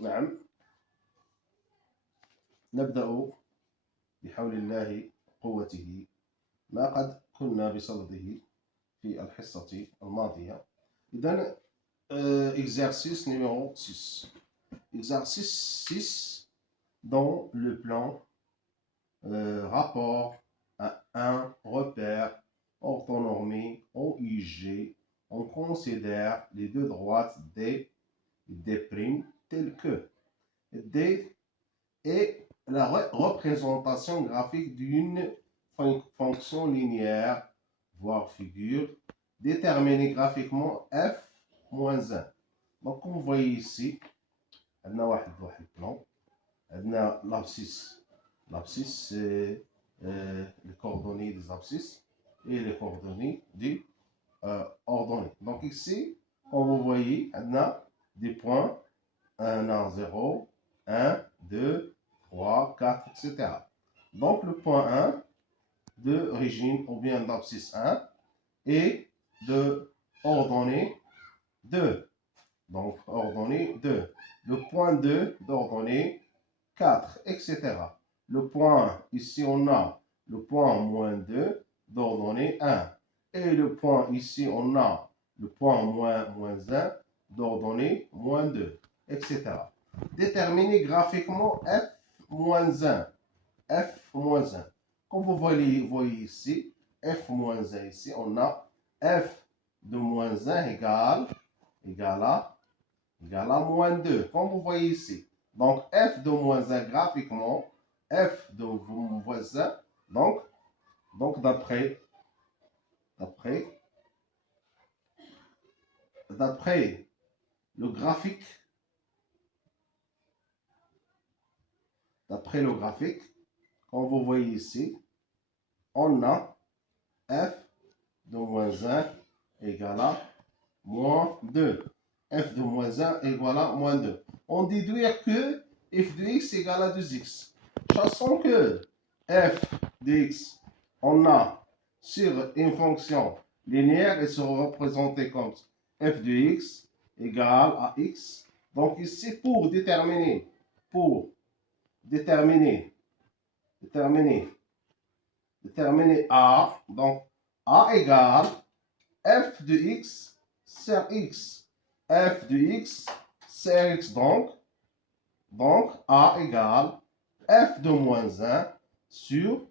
نعم، نبدأ بحول الله قوته ما قد كنا بصدده في الحصة الماضية. إذن exercice numéro 6. Exercice 6 dans le plan rapport à un repère orthonormé OIG. On considère les deux droites D et D' telles que D est la représentation graphique d'une fonction linéaire, voire figure, déterminée graphiquement f-1. Donc, comme vous voyez ici, on a un plan, on a l'abscisse. L'abscisse, c'est les coordonnées des abscisses et les coordonnées des ordonnées. Donc, ici, comme vous voyez, on a des points 1 à 0, 1, 2, 3, 4, etc. Donc, le point 1 de origine ou bien d'abscisse 1 et de ordonnée 2. Donc, ordonnée 2. Le point 2 d'ordonnée 4, etc. Le point, ici on a le point moins 2 d'ordonnée 1. Et le point, ici on a le point moins 1 d'ordonnée moins 2, etc. Déterminer graphiquement f-1. F-1. Comme vous voyez ici, f-1 ici, on a f de moins 1 égale à moins 2. Comme vous voyez ici. Donc, f de moins 1 graphiquement, f de moins 1, donc d'après le graphique, comme vous voyez ici, on a f de moins 1 égale à moins 2. F de moins 1 égale à moins 2. On déduit que f de x égale à 2x. Sachant que f de x, on a sur une fonction linéaire et se représenter comme f de x égale à x. Donc ici, pour déterminer A, donc A égale f de x sur x. F de x sur x, donc A égale f de moins 1 sur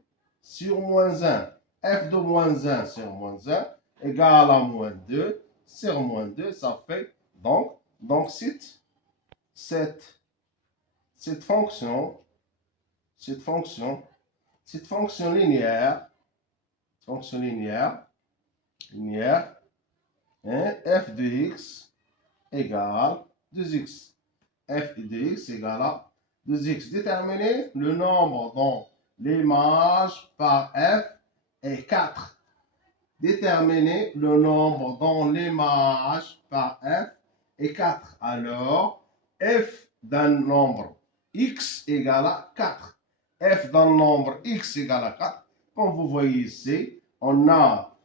moins 1. F de moins 1 sur moins 1 égale à moins 2 sur moins 2. Ça fait donc cette fonction linéaire, hein, f de x égale 2x. F de x égale à 2x. Déterminer le nombre dont l'image par f est 4. Déterminer le nombre dont l'image par f est 4. Alors, f d'un nombre x égale à 4. F d'un nombre x égale à 4. Comme vous voyez ici, on a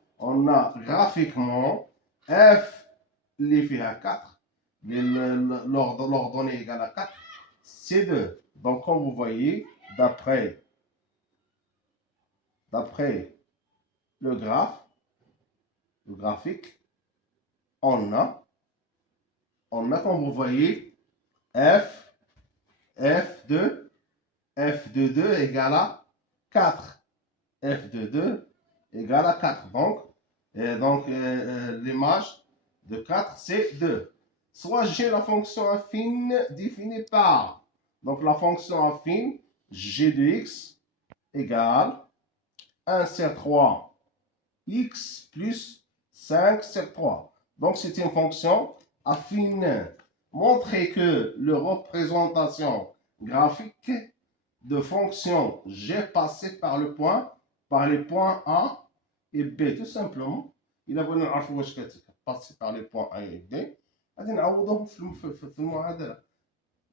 graphiquement f les fait à 4. L'ordonnée égale à 4, c'est 2. Donc, comme vous voyez, d'après le graphique, on a, comme vous voyez, f de 2 égale à 4. F de 2 égale à 4. Donc l'image de 4, c'est 2. Soit j'ai la fonction affine définie par, donc la fonction affine, g de x égale 1 sur 3, x plus 5 sur 3. Donc c'est une fonction affine. Montrer que la représentation graphique de fonction g passée par les points A et B, tout simplement. إلا بغينا نعرفوا واش كتباسي par les points A et B غادي نعوضوهم في المعادلة.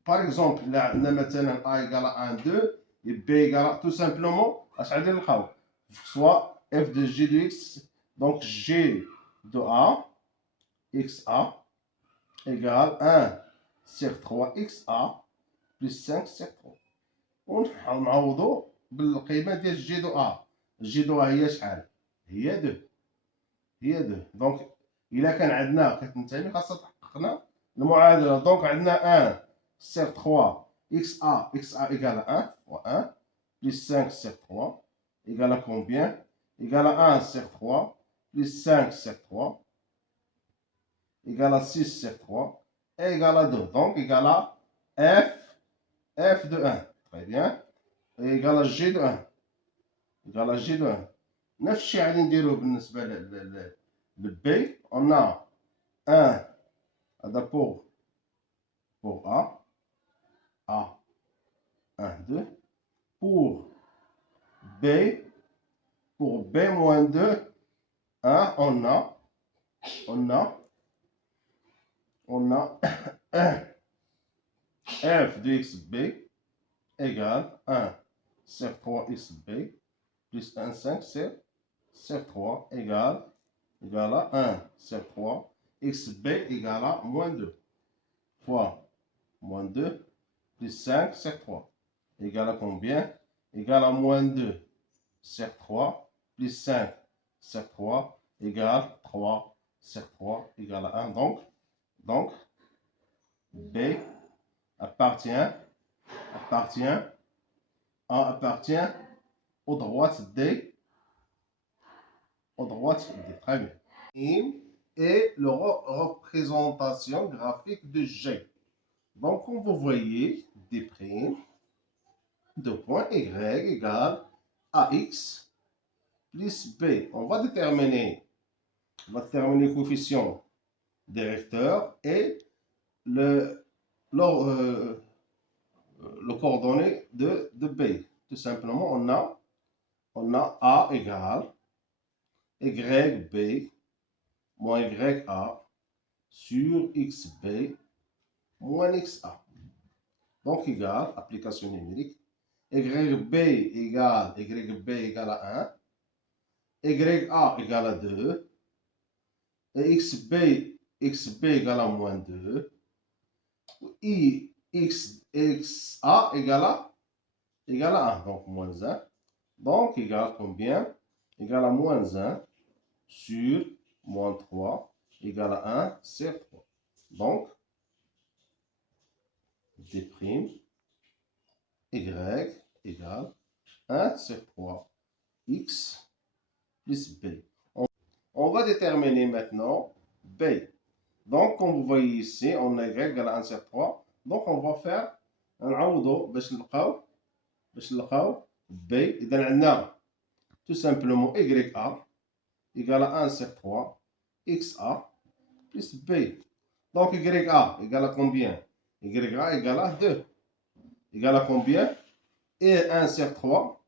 Par exemple, إلا عندنا مثلا A égale à 1, 2 et B égale à tout simplement اش غادي نلقاو soit f de g de x, donc g de A, xa égale 1 sur 3 xa بلس 5 سيغ 3. ونعوضو بالقيمة ديال جي دو أ. جي دو أ هي شحال؟ هي 2. هي 2. دونك إلا كان عندنا كتنتمي خاصنا تحققنا المعادلة. دونك عندنا 1 سيغ 3 إكس أ إيكال 1 و 1 بلس 5 سيغ 3 إيكال كومبيان؟ إيكال 1 سيغ 3 بلس 5 سيغ 3 إيكال 6 سيغ 3 إيكال 2. دونك إيكال F de 1. Très bien. إيكال G de 1. إيكال G de 1. نفس الشيء غادي نديروه بالنسبة للبي. On a 1 هذا pour A. A 1 2. Pour B moins 2 1 on a 1 f de xb égale 1 sur 3xb plus 1 5 sur 3 égale à 1 sur 3 xb égale à moins 2 fois moins 2 plus 5 sur 3 égale à combien? Égale à moins 2 sur 3 plus 5 sur 3 égale 3 sur 3 égale à 1. Donc B appartient aux droites D. Très bien. Et la représentation graphique de G. Donc, comme vous voyez, D' de point Y égale AX plus B. On va déterminer le coefficient directeur et le coordonnée de B. Tout simplement, on a A égale YB moins YA sur XB moins XA. Donc, égale, application numérique, YB égale à 1, YA égale à 2, et XB égale à moins 2, XA égale à 1, donc moins 1. Donc, égale combien? Égale à moins 1 sur moins 3 égale à 1 sur 3. Donc, D' Y égale 1 sur 3 X plus B. On va déterminer maintenant B. Donc, comme vous voyez ici, on a Y égale à 1 sur 3. Donc, on va faire un عوضو باش نلقاو B. إذا عندنا tout simplement YA égale à 1 sur 3 XA plus B. Donc, YA égale à combien? YA égale à 2. Égale à combien? Et 1 sur 3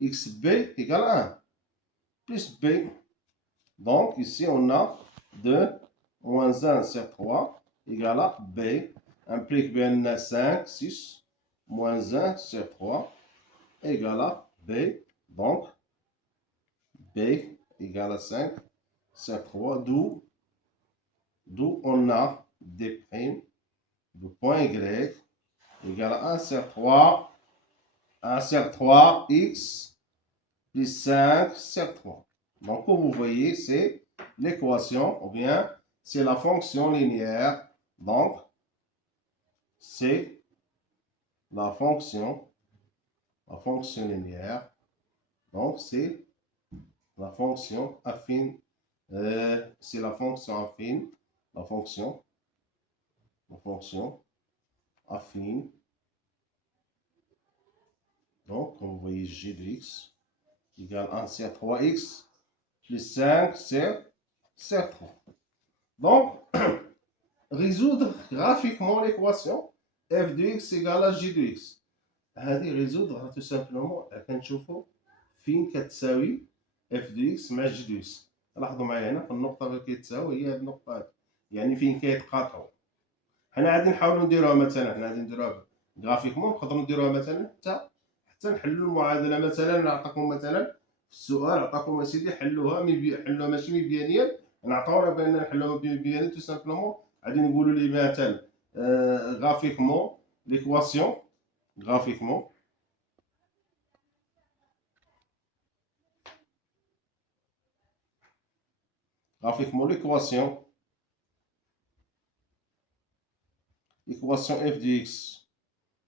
XB égale à 1 plus B. Donc, ici, on a 2 moins 1 sur 3 égale à B. Implique bien 5, 6, moins 1 sur 3 égale à B. Donc, B égale à 5 sur 3, d'où on a D' de point Y égale à 1 sur 3, 1 sur 3, X plus 5 sur 3. Donc, comme vous voyez, c'est l'équation, ou bien c'est la fonction linéaire. Donc, c'est la fonction linéaire. Donc, c'est la fonction affine. C'est la fonction affine. La fonction affine. Donc, comme vous voyez, G de X égale 1 sur 3X plus 5 sur 3. Donc, résoudre graphiquement l'équation f de x égale à g de x. هذه résoudre tout simplement كنشوفوا فين كتساوي f de x مع g de x. لاحظوا معايا هنا في النقطة اللي كيتساوي هي هذه النقطة هذه، يعني فين كيتقاطعوا. حنا غادي نحاولوا نديروها مثلا، حنا غادي نديروها غرافيكمون، نقدروا نديروها مثلا حتى نحلوا المعادلة. مثلا نعطيكم مثلا في السؤال عطاكم اسيدي حلوها ماشي مبيانيا، نعطيونا بان نحلوها مبيانيا. تو سامبلومون غادي نقولوا لي مثلا غرافيكمون l'équation graphiquement. Graphiquement, l'équation f de x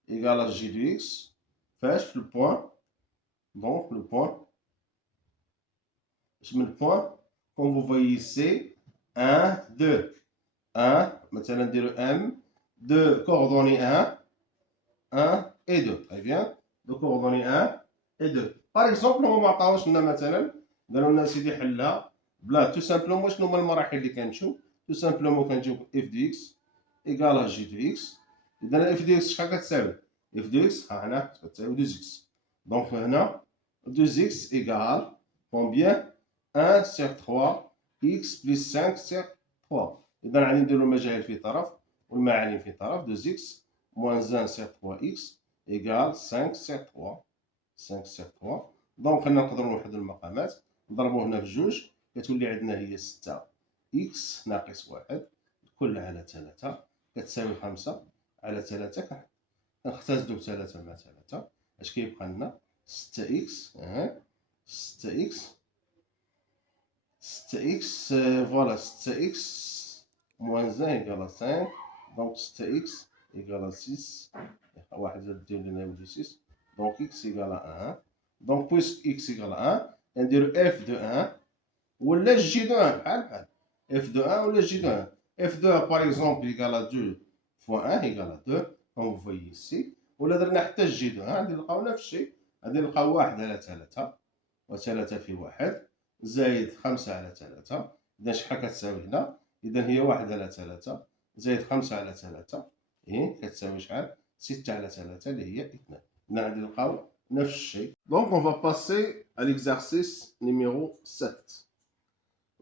égale à j de x. Fâche le point. Donc, le point. Je mets le point. Comme vous voyez ici, 1, 2. 1, maintenant, dire M. 2, coordonnées 1 et 2. Très bien. De coordonnées 1 et 2. Par exemple, هما ما عطاوش لنا مثلا قالوا لنا سيدي حلها بلا تو سامبلومون شنو هما المراحل اللي كنمشيو تو سامبلومون كنجيو اف دي اكس ايكال جي دو اكس. اذا اف دي اكس شحال كتساوي؟ اف دي اكس ها هنا كتساوي 2 اكس. دونك هنا 2 اكس ايكال كومبيان 1 sur 3 x plus 5 sur 3. إذا غادي نديرو المجاهيل في طرف والمعالم في طرف. 2 x moins 1 sur 3x égale 5 sur 3. 5 sur 3. دونك هنا نقدرو نوحدو المقامات نضربو هنا في جوج كتولي عندنا هي 6 x ناقص 1 كل على 3 كتساوي 5 على 3 كنختزلو ب 3 مع 3 اش كيبقى لنا 6 x 6 x 6x, voilà, 6x moins 1 égale à 5. Donc 6x égale à 6. Donc x égale à 1. Donc puisque x égale à 1, on dit f de 1 ou le g de 1. F de 1 ou le g de 1. F de 1 par exemple égale à 2 fois 1 égale à 2. Comme vous voyez ici. ولا درنا حتى الجي دو 1 غادي نلقاو نفس الشيء. غادي نلقاو 1 على 3 و3 في 1 زائد 5 على 3. إذا شحال كتساوي هنا؟ إذا هي 1 على 3 زائد 5 على 3 كتساوي شحال؟ 6 على 3 اللي هي 2. هنا غادي نلقاو نفس الشيء. Donc on va passer à l'exercice numéro 7.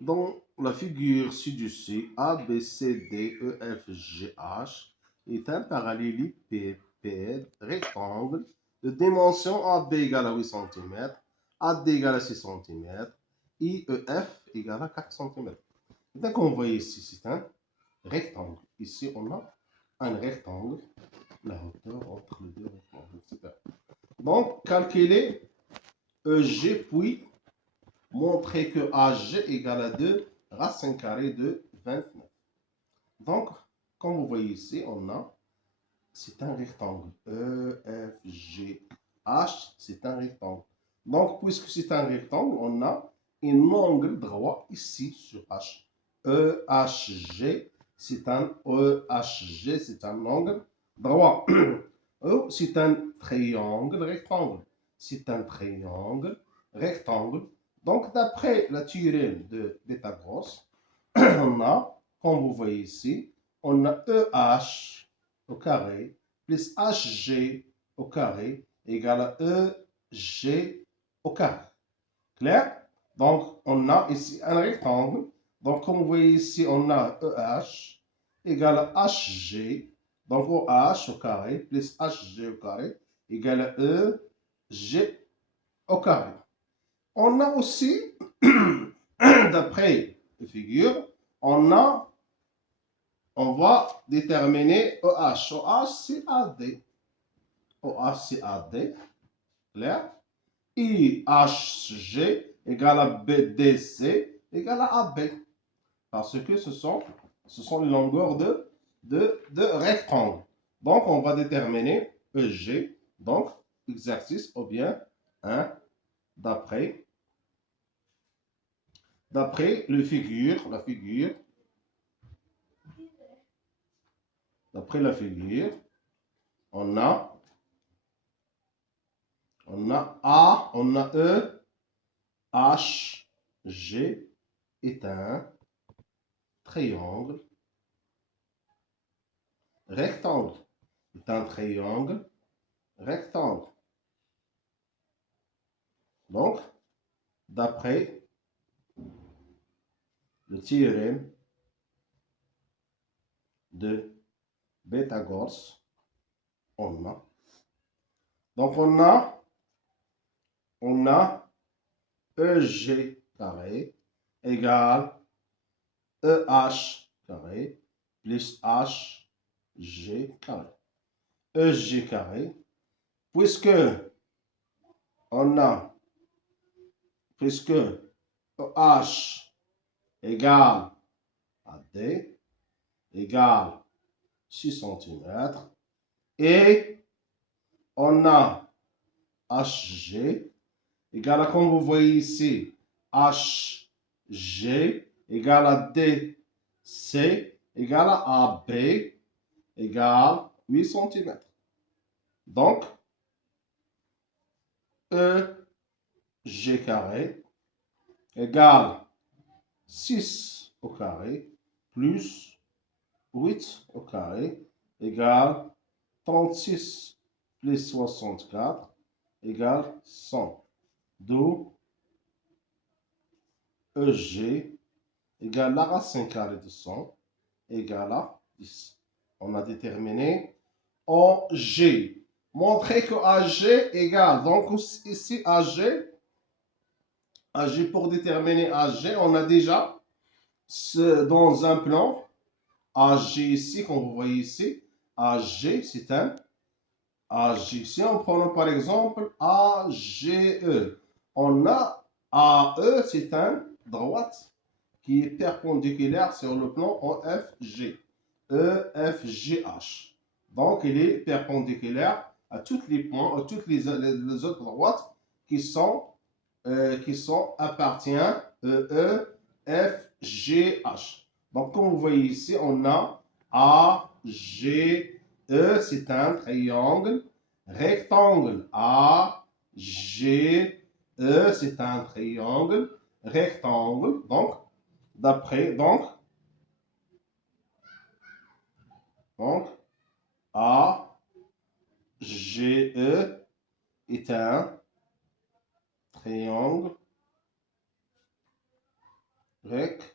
Dans la figure ci-dessus, A, B, C, D, E, F, G, H est un parallélépipède rectangle de dimension AB égale à 8 cm, AD égale à 6 cm, IEF égale à 4 cm. Donc on voit ici, c'est un rectangle. Ici, on a un rectangle, la hauteur entre les deux rectangles, etc. Donc, calculer EG, puis montrer que AG égale à 2 racine carrée de 29. Donc, comme vous voyez ici, on a, c'est un rectangle. E, F, G, H, c'est un rectangle. Donc, puisque c'est un rectangle, on a un angle droit ici sur H. EHG, c'est un EHG, c'est un angle droit. E, c'est un triangle rectangle. C'est un triangle rectangle. Donc, d'après la théorème de Pythagore, on a, comme vous voyez ici, on a EH au carré plus HG au carré égale à EG au carré. Clair? Donc, on a ici un rectangle. Donc, comme vous voyez ici, on a EH égale à HG. Donc, OH au carré plus HG au carré égale à EG au carré. On a aussi, d'après les figures, on va déterminer OH. OH, c'est AD. OH, c'est AD. Clair? IHG égale à BDC égale à AB. Parce que ce sont les longueurs de rectangles. Donc, on va déterminer EG. Donc, exercice ou bien 1 d'après le figure, d'après la figure, on a A, on a E, H, G est un triangle rectangle. C'est un triangle rectangle. Donc, d'après le théorème de Pythagore, on a. Donc, on a EG carré égale EH carré plus HG carré. EG carré, puisque on a, puisque EH égale à D, égale 6 cm, et on a HG égale à, comme vous voyez ici, HG égale à DC égale à AB égale 8 cm. Donc, EG carré égale 6 au carré plus 8 au carré égale 36 plus 64 égale 100. D'où EG égale la racine carrée de 100 égale à 10. On a déterminé OG. Montrer que AG égale, donc ici AG pour déterminer AG, on a déjà dans un plan AG ici, comme vous voyez ici, AG c'est un AG. Si on prend par exemple AGE, on a AE, c'est un droite qui est perpendiculaire sur le plan OFG. EFGH. Donc, il est perpendiculaire à tous les points, à toutes les autres droites qui sont appartiennent EFGH. Donc, comme vous voyez ici, on a AGE, c'est un triangle rectangle. AGE, c'est un triangle rectangle. Donc, AGE est un triangle rectangle.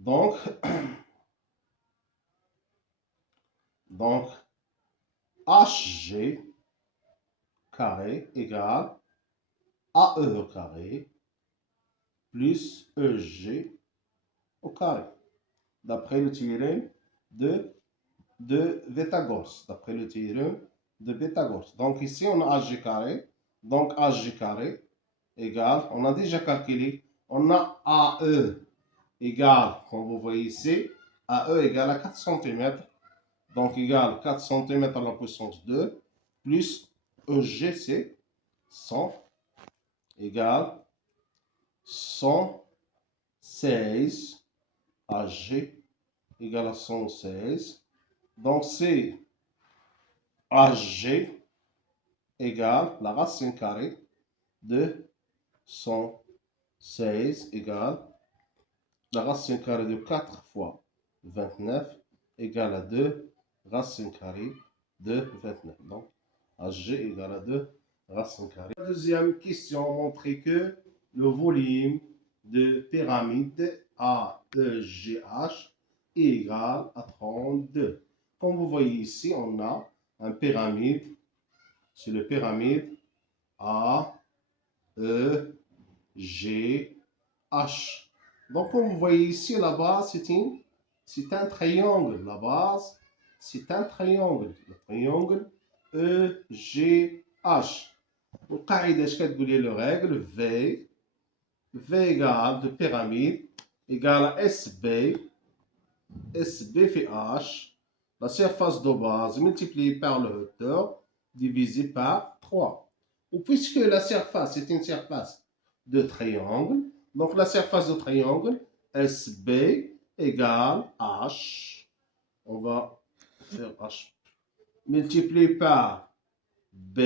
Donc, HG carré égale AE au carré plus EG au carré, d'après le théorème de Pythagore. D'après le théorème de Pythagore. Donc ici, on a AG carré. Donc AG carré égale, on a déjà calculé, on a AE égale, comme vous voyez ici, AE égale à 4 cm. Donc égale 4 cm à la puissance 2 plus EG, c'est 100 égale 116 AG égale à 116. Donc c'est AG égale la racine carrée de 116 égale la racine carrée de 4 fois 29 égale à 2 racine carrée de 29. Donc AG égale à 2 racine carrée. La deuxième question montrait que le volume de pyramide AEGH est égal à 32. Comme vous voyez ici, on a un pyramide, c'est le pyramide AEGH. Donc, comme vous voyez ici, la base, c'est un triangle. La base, c'est un triangle. Le triangle EGH. القاعدة اش كتقول لي لو règle V égale de pyramide égale à SB fait H, la surface de base multipliée par la hauteur divisé par 3. Ou puisque la surface est une surface de triangle, donc la surface de triangle SB égale H, on va faire H, multiplié par B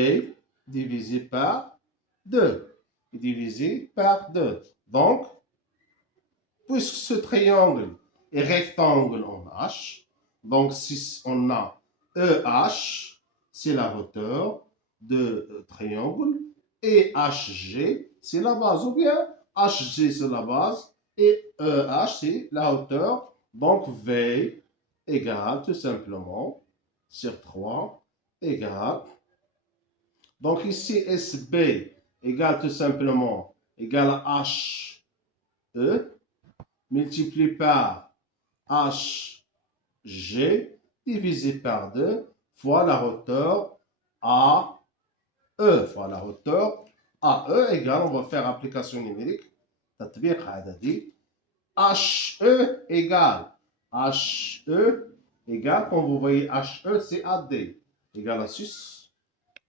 divisé par 2, divisé par 2. Donc, puisque ce triangle est rectangle en H, donc si on a EH, c'est la hauteur de triangle, et HG, c'est la base, ou bien HG, c'est la base, et EH, c'est la hauteur. Donc, V égale tout simplement sur 3 égale. Donc, ici, SB égale tout simplement égale à HE multiplié par HG divisé par 2 fois la hauteur AE. Fois la hauteur AE égale, on va faire application numérique. تطبيق عددي. HE égale. HE égale, quand vous voyez HE, c'est AD. Égale à 6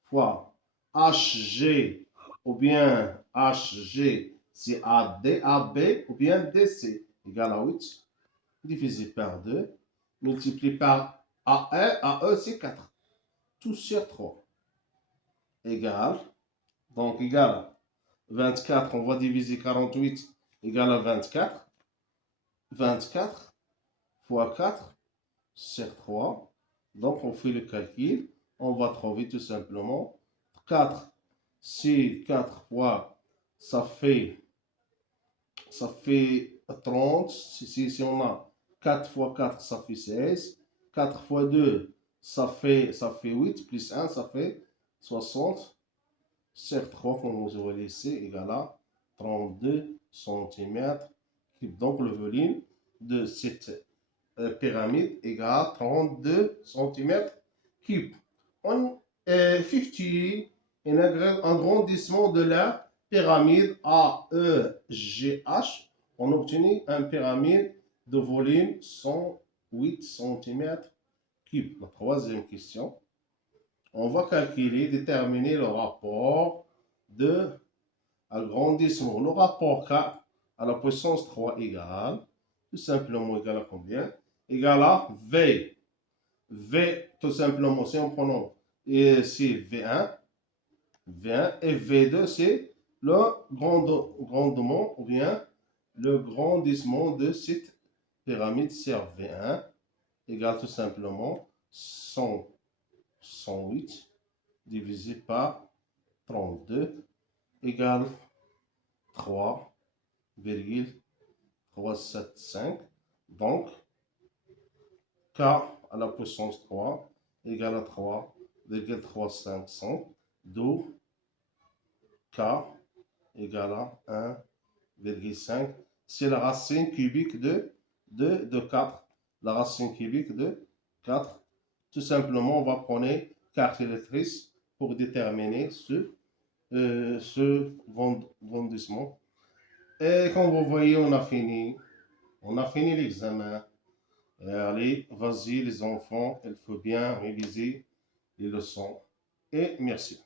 fois HG ou bien HG, c'est AD, AB ou bien DC. Égale à 8. Divisé par 2. Multiplié par AE. AE, c'est 4. Tout sur 3. Égale. Donc, égale à 24. On va diviser 48. Égale à 24. 24 fois 4 sur 3. Donc, on fait le calcul. On va trouver tout simplement 4. Si 4 fois, ça fait 30. Si on a 4 fois 4, ça fait 16. 4 fois 2, ça fait 8. Plus 1, ça fait 60. Sur 3, qu'on nous aurait laissé, égale à 32 cm. Donc, le volume de cette pyramide égale à 32 cm3. On 50, un agrandissement de la pyramide AEGH. On obtient une pyramide de volume 108 cm3. La troisième question. On va calculer, déterminer le rapport de agrandissement. Le rapport K à la puissance 3 égale, tout simplement égal à combien? Égal à V. V, tout simplement, si on prend c'est V1, et V2, c'est le grandement ou bien le grandissement de cette pyramide sur V1 égale tout simplement 108 divisé par 32 égale 3,375. Donc, K à la puissance 3 égale à 3,355, d'où K égale à 1,5. C'est la racine cubique de 4. La racine cubique de 4. Tout simplement, on va prendre calculatrice pour déterminer ce grandissement. Et comme vous voyez, on a fini. On a fini l'examen. Allez, vas-y les enfants, il faut bien réviser les leçons. Et merci.